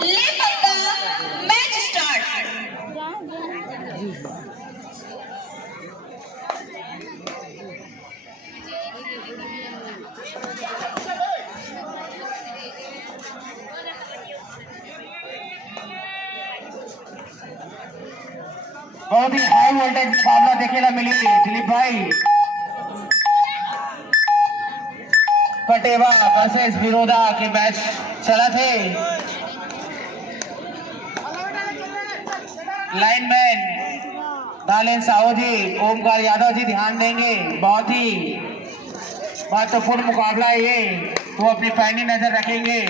ले पक्का match start. बहुत ही हाई वोल्टेज मुकाबला देखेला मिली दिलीप भाई। पटेवा वर्सेस बिरोदा के मैच चला थे। लाइनमैन दालेन साहू जी, ओमकार यादव जी ध्यान देंगे। बहुत ही महत्वपूर्ण मुकाबला है ये, तो अपनी पैनी नजर रखेंगे।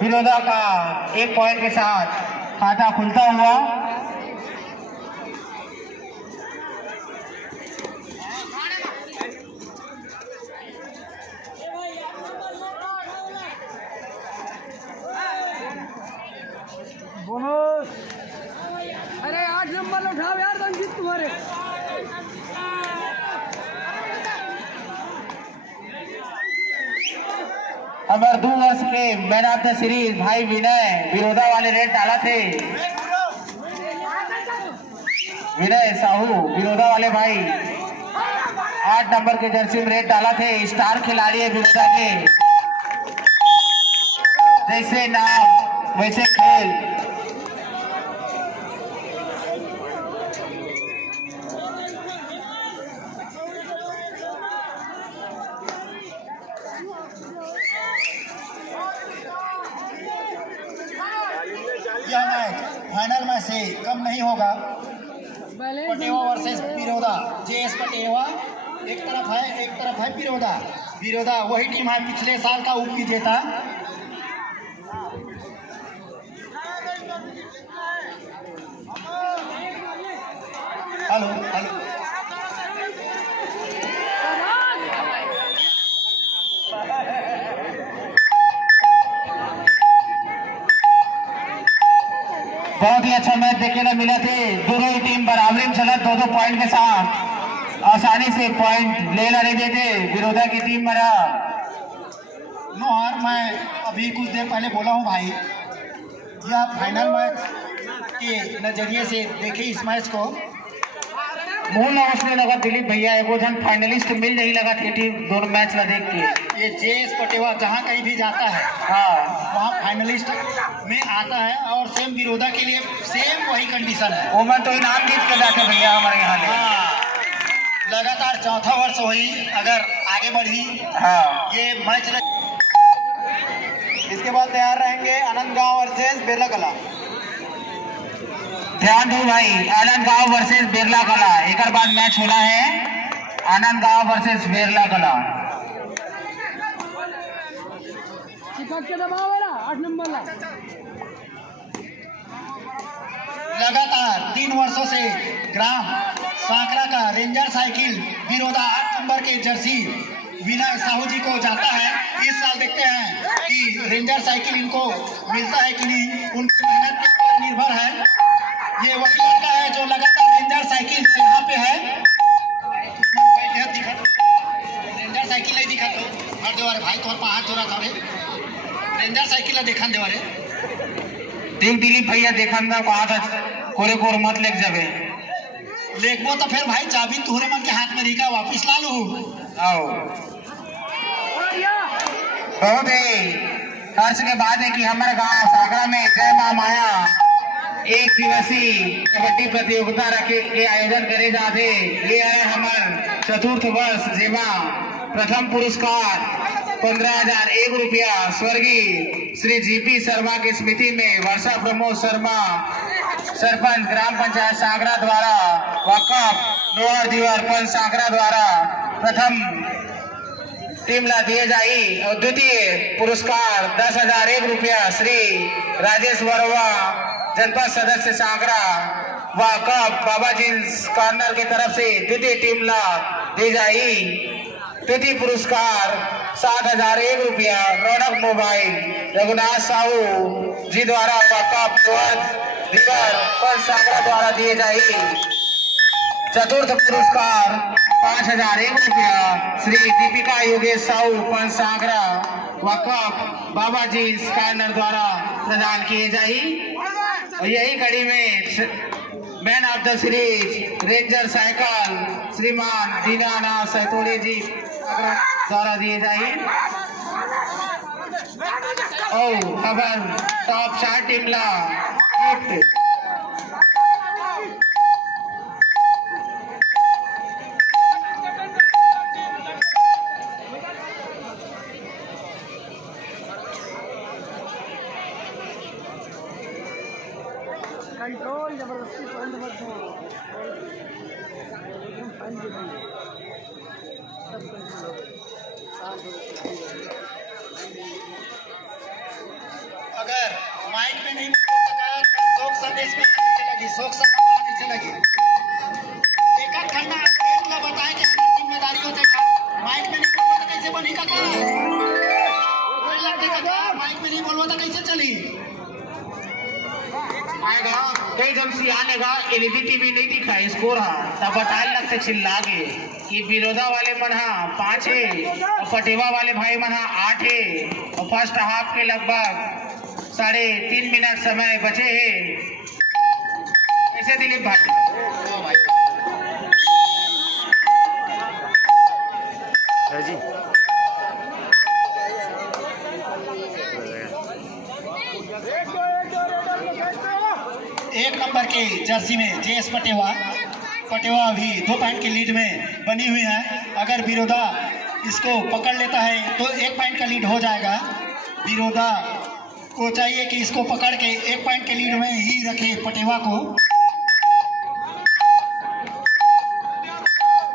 बिरोदा का 1 पॉइंट के साथ खाता खुलता हुआ। बोनस। अरे 8 नंबर उठाओ यार रंजीत तुम्हारे। नंबर 2 वर्ष के मैन ऑफ द सीरीज भाई विनय बिरोदा वाले रेड डाला थे। विनय साहू बिरोदा वाले भाई 8 नंबर के जर्सी में रेड डाला थे। स्टार खिलाड़ी है बिरोदा के, जैसे नाम वैसे खेल। यह मैच फाइनल मैच से कम नहीं होगा। पटेवा वर्सेस बिरोदा। जेएस पटेवा एक तरफ है बिरोदा। बिरोदा वही टीम है पिछले साल का उप विजेता। हेलो हेलो बहुत ही अच्छा मैच देखने मिला थे। दोनों ही टीम बराबरी में चला, 2-2 पॉइंट के साथ आसानी से पॉइंट ले रहे थे। बिरोदा की टीम मरा। नोहर, मैं अभी कुछ देर पहले बोला हूँ भाई, यह फाइनल मैच के नजरिए से देखे इस मैच को। मूल हौसले लगा दिलीप भैया, एगो जन फाइनलिस्ट मिल नहीं लगा थे टीम दोनों मैच ला देख के। ये जेएस पटेवा जहाँ कहीं भी जाता है हाँ, वहाँ फाइनलिस्ट में आता है, और सेम बिरोदा के लिए सेम वही कंडीशन है। वो मैं तो इनाम जीत के लाते भैया हमारे यहाँ ले। हाँ, लगातार चौथा वर्ष हुई, अगर आगे बढ़ी हाँ, ये मैच। इसके बाद तैयार रहेंगे आनंद गांव वर्सेस बिरला कला। ध्यान दो भाई, आनंद गांव वर्सेस बिरला कला एक बाद मैच होना है। आनंद गांव वर्सेस बिरला कला। चिपक के दबाओ वाला 8 नंबर ला। लगातार 3 वर्षों से ग्राम सांकरा का रेंजर साइकिल बिरोदा 8 नंबर के जर्सी विनय साहू जी को जाता है। इस साल देखते हैं कि रेंजर साइकिल इनको मिलता है कि नहीं, उनकी मेहनत के ऊपर निर्भर है। ये वही लड़का है जो लगातार रेंजर साइकिल से यहाँ पे है। रेंजर साइकिल नहीं दिखा तो हर देवारे भाई तोर पर हाथ जोड़ा था रे। रेंजर साइकिल देखा देवारे देख दिलीप भैया देखा ना कहा था कोरे कोर मत लेक जावे। लेखबो तो फिर भाई चाबी तुहरे मन के हाथ में रही का वापिस ला लू। आओ, बहुत ही हर्ष के बाद है कि हमारे गांव सागरा में जय मां माया 1 दिवसीय कबड्डी प्रतियोगिता रखे के आयोजन करे जाते। ये है हमारे चतुर्थ वर्ष, जेमा प्रथम पुरस्कार 15,001 रुपया स्वर्गीय श्री जीपी शर्मा की स्मृति में वर्षा प्रमोद शर्मा सरपंच ग्राम पंचायत सागरा द्वारा वक़्फ़ नोहर दीवार पंच सागरा द्वारा प्रथम टीम ला दिए जाई। और द्वितीय पुरस्कार 10,001 रुपया श्री राजेश वर्मा जनपद सदस्य सागरा वक़्फ़ बाबा जी कॉर्नर की तरफ से द्वितीय टीम ला दी जाई। तृतीय पुरस्कार 7,001 रुपया रौनक मोबाइल रघुनाथ साहू जी द्वारा वक़्फ़ दीवार पर सागरा द्वारा दिए जाएगी। चतुर्थ पुरस्कार 5001 रुपया श्री दीपिका योगेश साहू पंच सांकरा वक्फ बाबा जी स्कैनर द्वारा प्रदान किए जाए। और यही कड़ी में man of the series ranger cycle श्रीमान दीनानाथ सैतोले जी द्वारा दिए जाए। और खबर टॉप 4 टीमला गिफ्ट कंट्रोल जबरदस्ती बंद मत हो। अगर माइक में नहीं बोल सका तो शोक संदेश में नीचे लगी, शोक संदेश नीचे लगी। एक आध खंडा एक ला बताए कि हमारी जिम्मेदारी होते का माइक में नहीं बोलवा तो कैसे बनी काका? कोई लगते काका माइक में नहीं बोलवा तो कैसे चली? आएगा कई जब से आने का एलईडी टीवी नहीं दिखा स्कोर तब बताए लगते चिल्लागे कि विरोधा वाले मन 5 है और पटेवा वाले भाई मन 8 है और फर्स्ट हाफ के लगभग 3.5 मिनट समय बचे हैं। कैसे दिलीप भाई? जी एक नंबर के जर्सी में जेएस पटेवा भी 2 पॉइंट की लीड में बनी हुई है। अगर विरोधा इसको पकड़ लेता है तो 1 पॉइंट का लीड हो जाएगा। विरोधा को चाहिए कि इसको पकड़ के 1 पॉइंट के लीड में ही रखे पटेवा को।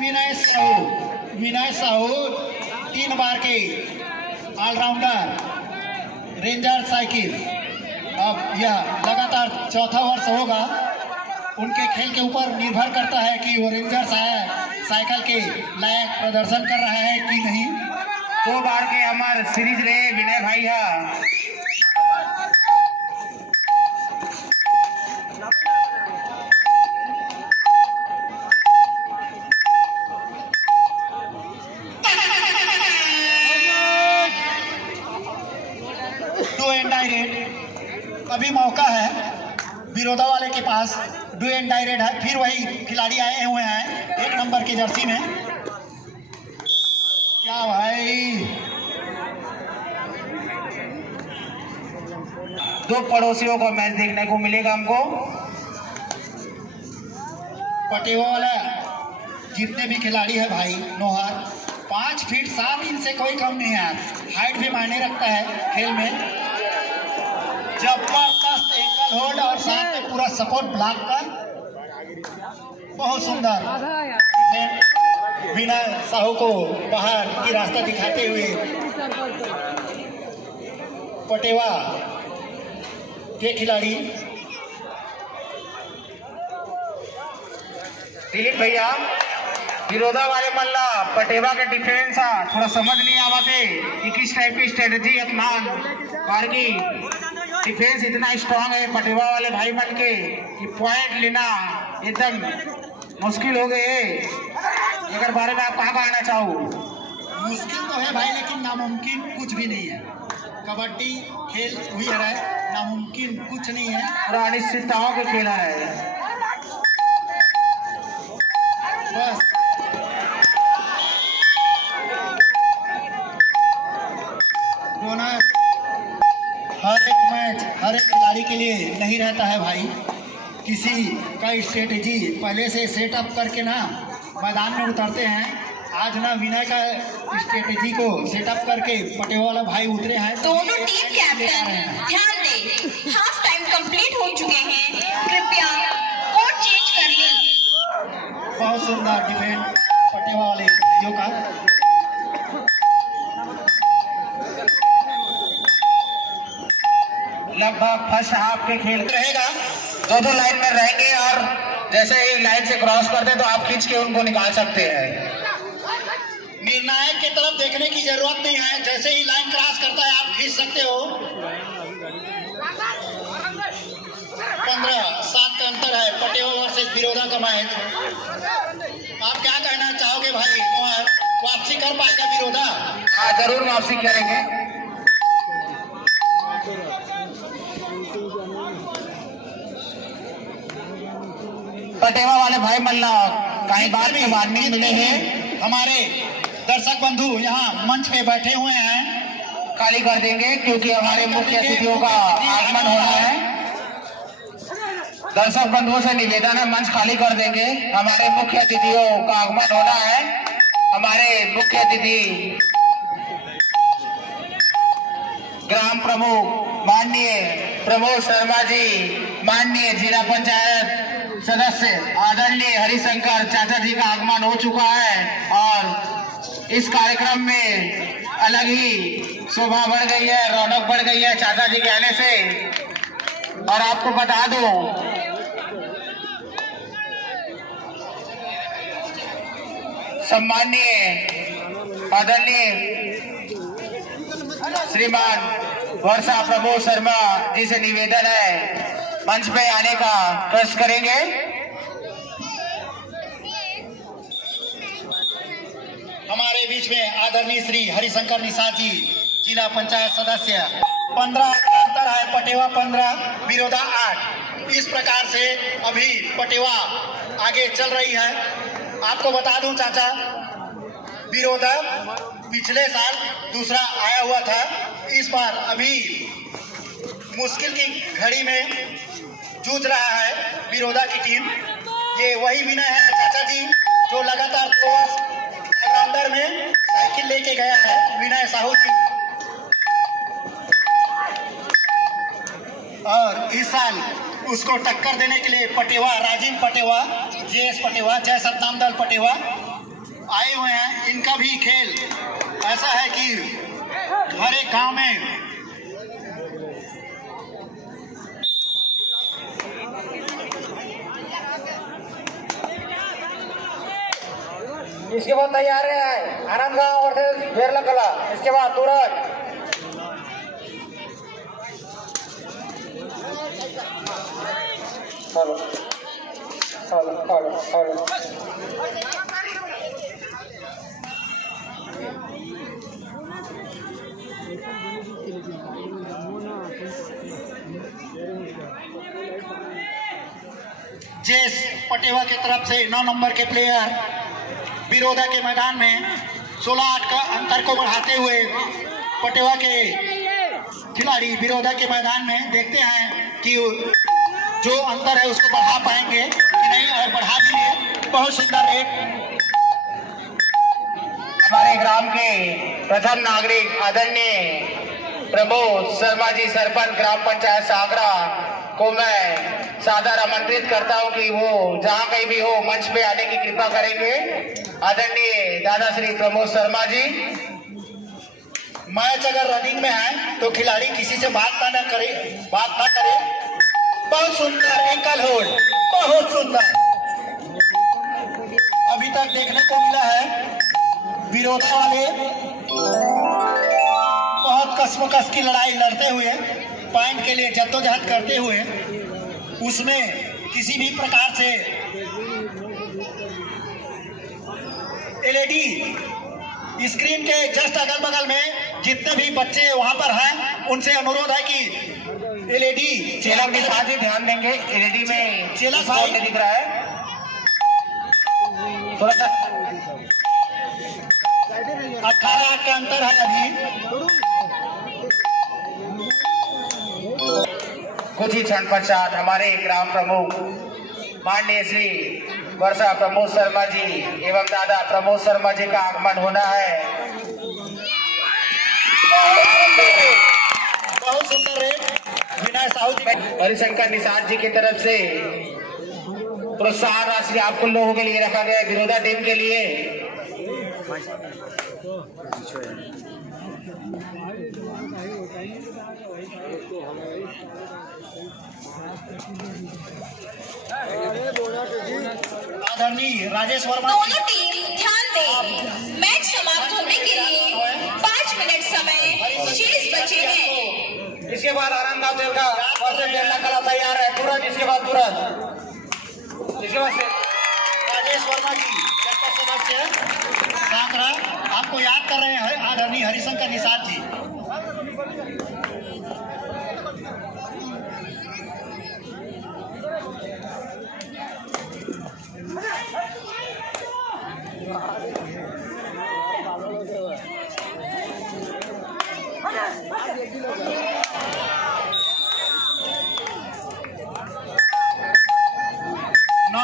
विनय साहू 3 बार के ऑलराउंडर रेंजर साइकिल, अब यह लगातार 4था वर्ष होगा। उनके खेल के ऊपर निर्भर करता है कि वो रेंजर साइकिल के लायक प्रदर्शन कर रहा है कि नहीं। 2 बार के हमारे सीरीज रहे विनय भाई है। डू एंड डायरेक्ट अभी मौका है विरोधा वाले के पास। डू एंड डायरेक्ट है, फिर वही खिलाड़ी आए हुए हैं 1 नंबर की जर्सी में। क्या भाई 2 पड़ोसियों का मैच देखने को मिलेगा हमको। पटेवा वाला जितने भी खिलाड़ी है भाई नोहर 5 फीट 7 इंच से कोई कम नहीं है। हाइट भी मायने रखता है खेल में। जबरदस्त एंगल होल्ड और साथ में पूरा सपोर्ट ब्लॉक का बहुत सुंदर। आधा यार विनय साहू को बाहर की रास्ता दिखाते हुए पटेवा के खिलाड़ी दिलीप भैया विरोधा वाले मल्ला पटेवा के डिफेंस थोड़ा समझ नहीं आवाते कि किस टाइप की स्ट्रेटजी अपनान बारगी डिफेंस इतना स्ट्रांग है पटेवा वाले भाई मन के कि पॉइंट लेना एकदम मुश्किल हो गए। अगर बारे में आप कहाँ कहना चाहो? मुश्किल तो है भाई लेकिन नामुमकिन कुछ भी नहीं है। कबड्डी खेल हुई है, नामुमकिन कुछ नहीं है। और अनिश्चितताओं के खेल है बस बोनस हर एक मैच हर एक खिलाड़ी के लिए नहीं रहता है भाई। किसी का स्ट्रेटेजी पहले से सेटअप करके ना मैदान में उतरते हैं। आज ना विनय का स्ट्रेटेजी को सेटअप करके पटेवा वाला भाई उतरे हैं। दोनों टीम कैप्टन ध्यान दें, हाफ टाइम कंप्लीट हो चुके हैं, कृपया कोड चेंज कर लें। बहुत सुंदर डिफेंड पटेवा वाले खिलाड़ियों का। लगभग फर्स्ट हाफ के खेल रहेगा 2 लाइन में रहेंगे और जैसे ही लाइन से क्रॉस करते तो आप खींच के उनको निकाल सकते हैं। निर्णायक की तरफ देखने की जरूरत नहीं है। जैसे ही लाइन क्रॉस करता है आप खींच सकते हो। 15-7 का अंतर है पटेवा वर्सेस मैच बिरोधा का मैच। आप क्या कहना चाहोगे भाई, और वापसी कर पाएगा बिरोधा? हाँ, जरूर वापसी करेंगे। पटेवा वाले भाई मल्ला कहीं बार के बाद नहीं मिले हैं। हमारे दर्शक बंधु यहाँ मंच पे बैठे हुए हैं, खाली कर देंगे क्योंकि हमारे मुख्य अतिथियों का आगमन होना है। दर्शक बंधुओं से निवेदन है, मंच खाली कर देंगे, हमारे मुख्य अतिथियों का आगमन होना है। हमारे मुख्य अतिथि ग्राम प्रमुख माननीय प्रमोद शर्मा जी, माननीय जिला पंचायत सदस्य आदरणीय हरिशंकर चाचा जी का आगमन हो चुका है और इस कार्यक्रम में अलग ही शोभा बढ़ गई है, रौनक बढ़ गई है चाचा जी के आने से। और आपको बता दो, सम्माननीय आदरणीय श्रीमान वर्षा प्रमोद शर्मा जी से निवेदन है मंच पे आने का कष्ट करेंगे। हमारे बीच में आदरणीय श्री हरिशंकर निषाद जी, जिला पंचायत सदस्य। 15 अंतर है, पटेवा 15 बिरोधा 8। इस प्रकार से अभी पटेवा आगे चल रही है। आपको बता दूं चाचा, बिरोधा पिछले साल दूसरा आया हुआ था, इस बार अभी मुश्किल की घड़ी में जूझ रहा है बिरोधा की टीम। ये वही विनय है चाचा जी जो लगातार 2 वर्ष अंदर में साइकिल लेके गया है, विनय साहू जी। और इस साल उसको टक्कर देने के लिए पटेवा, राजीव पटेवा, जेएस पटेवा, जय सतनाम दल पटेवा आए हुए हैं। इनका भी खेल ऐसा है कि हर एक गांव में इसके बाद तैयार है आनंद गांव और बेरला कला। इसके बाद तुरंत जेस पटेवा की तरफ से 9 नंबर के प्लेयर बिरोधा के मैदान में 16-8 का अंतर को बढ़ाते हुए पटेवा के खिलाड़ी बिरोधा के मैदान में देखते हैं कि जो अंतर है उसको बढ़ा पाएंगे कि नहीं, और बढ़ा भी है। बहुत सुंदर रेट। हमारे ग्राम के प्रथम नागरिक आदरणीय प्रमोद शर्मा जी, सरपंच ग्राम पंचायत सागरा को मैं सादर आमंत्रित करता हूं कि वो जहां कहीं भी हो मंच पे आने की कृपा करेंगे। आदरणीय दादा श्री प्रमोद शर्मा जी। मैच अगर रनिंग में है तो खिलाड़ी किसी से बात ना करे। बहुत सुंदर एंकल होल्ड, बहुत सुंदर अभी तक देखने को मिला है। बिरोधा वाले बहुत कसमकस की लड़ाई लड़ते हुए, पॉइंट के लिए जद्दोजहद करते हुए, उसमें किसी भी प्रकार से एलईडी स्क्रीन के जस्ट अगल बगल में जितने भी बच्चे वहां पर हैं उनसे अनुरोध है कि एलईडी चेला के साथ ही ध्यान देंगे। एलईडी में चेला भाई दिख रहा है, थोड़ा सा 18 का अंतर है अभी। कुछ ही क्षण पश्चात हमारे ग्राम प्रमुख माननीय श्री वर्षा प्रमोद शर्मा जी एवं दादा प्रमोद शर्मा जी का आगमन होना है। बहुत सुंदर है। विनय साहू जी, हरिशंकर निषाद जी की तरफ से प्रोत्साहन राशि आपको लोगों के लिए रखा गया है, बिरोधा टीम के लिए। आदरणीय राजेश वर्मा। दोनों टीम ध्यान दें, मैच समाप्त होने के लिए 5 मिनट समय शेष बचे हैं। इसके बाद आनंद देव का वर्ष बेरला कला तैयार है तुरंत। इसके बाद तुरंत इसके बाद से राजेश वर्मा जी जनपद सदस्य सांकरा आपको याद कर रहे हैं आदरणीय हरिशंकर निषाद जी।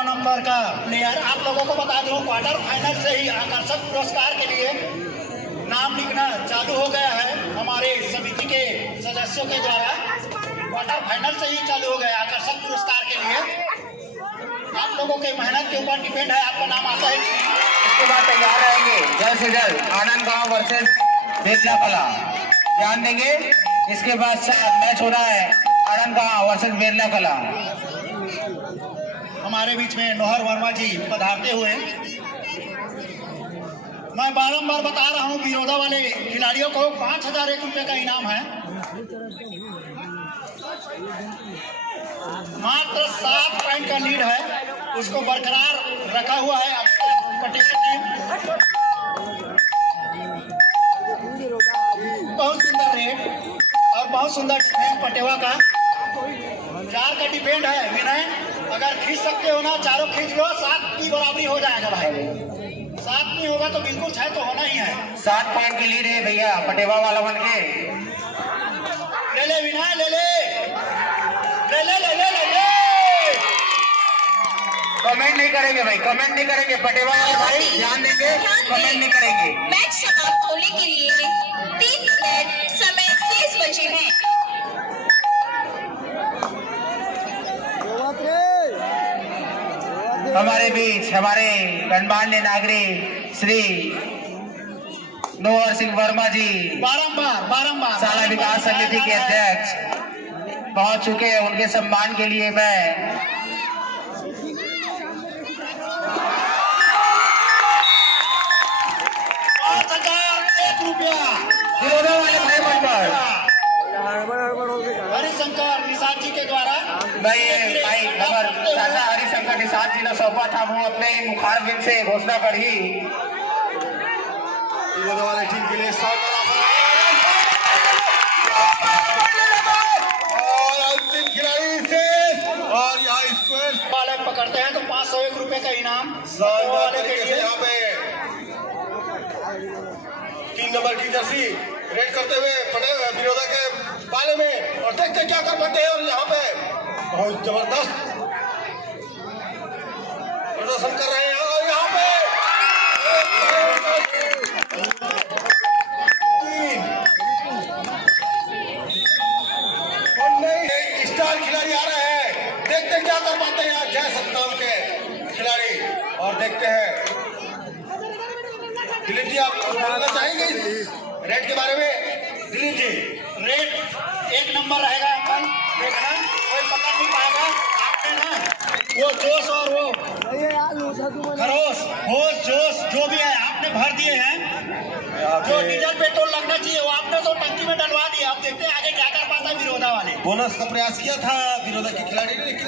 नंबर का प्लेयर आप लोगों को बता दूं क्वार्टर फाइनल से ही आकर्षक पुरस्कार के लिए नाम लिखना चालू हो गया है हमारे समिति के सदस्यों के द्वारा। क्वार्टर फाइनल से ही चालू हो गया आकर्षक पुरस्कार के लिए। आप लोगों के मेहनत के ऊपर डिपेंड है आपका नाम आता है कि नहीं। इसके बाद तैयार रहेंगे जल्द से जल्द आनंद गांव वर्सेस बेतला कला, ध्यान देंगे। इसके बाद मैच हो रहा है आनंद गांव वर्सेस बेतला कला। हमारे बीच में नोहर वर्मा जी पधारते हुए मैं बारंबार बता रहा हूं बिरोधा वाले खिलाड़ियों को 5001 रुपये का इनाम है। मात्र 7 पॉइंट का लीड है उसको बरकरार रखा हुआ है पटेवा टीम। बहुत सुंदर रेड और बहुत सुंदर डिफेंस पटेवा का। 4 का डिपेंड है विनय, अगर खींच सकते हो ना चारों खींच लो 7 की बराबरी हो जाएगा भाई। 7 नहीं होगा तो बिल्कुल 6 तो होना ही है। 7 पॉइंट की लीड है भैया पटेवा वाला बन के। ले ले विनय ले ले ले ले ले ले ले। कमेंट नहीं करेंगे भाई, कमेंट नहीं करेंगे पटेवा वाले भाई, ध्यान देंगे, कमेंट नहीं करेंगे। मैच समाप्त होने के लिए 3 मिनट समय शेष बचे हैं। हमारे बीच हमारे गणमान्य नागरिक श्री नोहर सिंह वर्मा जी बारंबार शाला विकास समिति के अध्यक्ष पहुंच चुके हैं। उनके सम्मान के लिए मैं 5001 रुपया विरोधा वाले भाई मंडल हरिशंकर निषाद जी के द्वारा भाई नंबर चाचा हरिशंकर निषाद जी ने सौंपा था। वो अपने ही मुखार बिन से घोषणा कर ही विरोधा वाले टीम के लिए और अंतिम खिलाड़ी से और यहाँ स्क्वायर वाले पकड़ते हैं तो 501 रुपए का इनाम शानदार तरीके से यहाँ पे 3 नंबर की जर्सी रेड करते हुए पड़े विरोधा के बाले में और देखते क्या कर पाते हैं। और यहाँ पे बहुत जबरदस्त प्रदर्शन कर रहे हैं और यहाँ पे 3 स्टार खिलाड़ी आ रहे हैं। देखते क्या कर पाते हैं यहाँ जय सत्ताम के खिलाड़ी। और देखते हैं दिलीप जी आप बोलना चाहेंगे इस रेड के बारे में। दिलीप जी रेड 1 नंबर रहेगा अपन देखना कोई पकड़ नहीं पाएगा। आपने ना वो जोश और वो खरोश होश जोश जो भी है आपने भर दिए हैं। जो डीजल पेट्रोल लगना चाहिए वो आपने तो टंकी में डलवा दिया। अब देखते हैं आगे क्या कर पाता है विरोधा वाले। बोनस का प्रयास किया था विरोधा के खिलाड़ी ने, लेकिन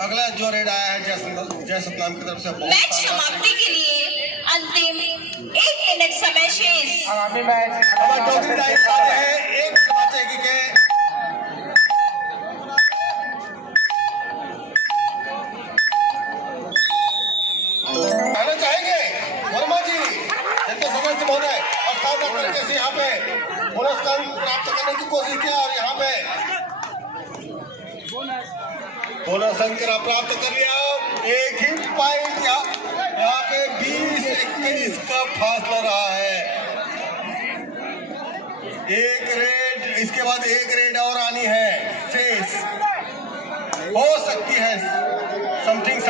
अगला जो रेड आया है जय सतनाम की तरफ से मैच समाप्ति के लिए अंतिम 1 मिनट समय शेष। आगामी मैच चौधरी राइट आ रहे हैं। एक बच्चे के कहना चाहेंगे वर्मा जी जिनके सदस्य महोदय और शानदार तरीके से यहाँ पे बोनस का अंक प्राप्त करने की कोशिश किया और यहाँ पे बोनस अंक प्राप्त कर लिया। एक ही पॉइंट यहाँ पे 20-21 का फासला रहा है। एक रेड इसके बाद एक रेड और आनी है शेष हो सकती है समथिंग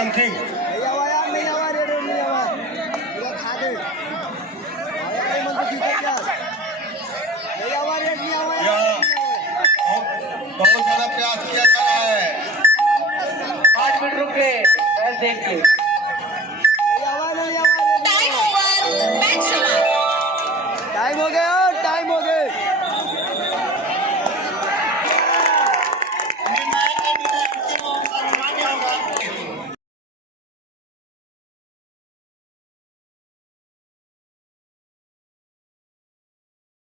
बहुत ज्यादा प्रयास किया जा रहा है। 8 मिनट रुक के मैच देख के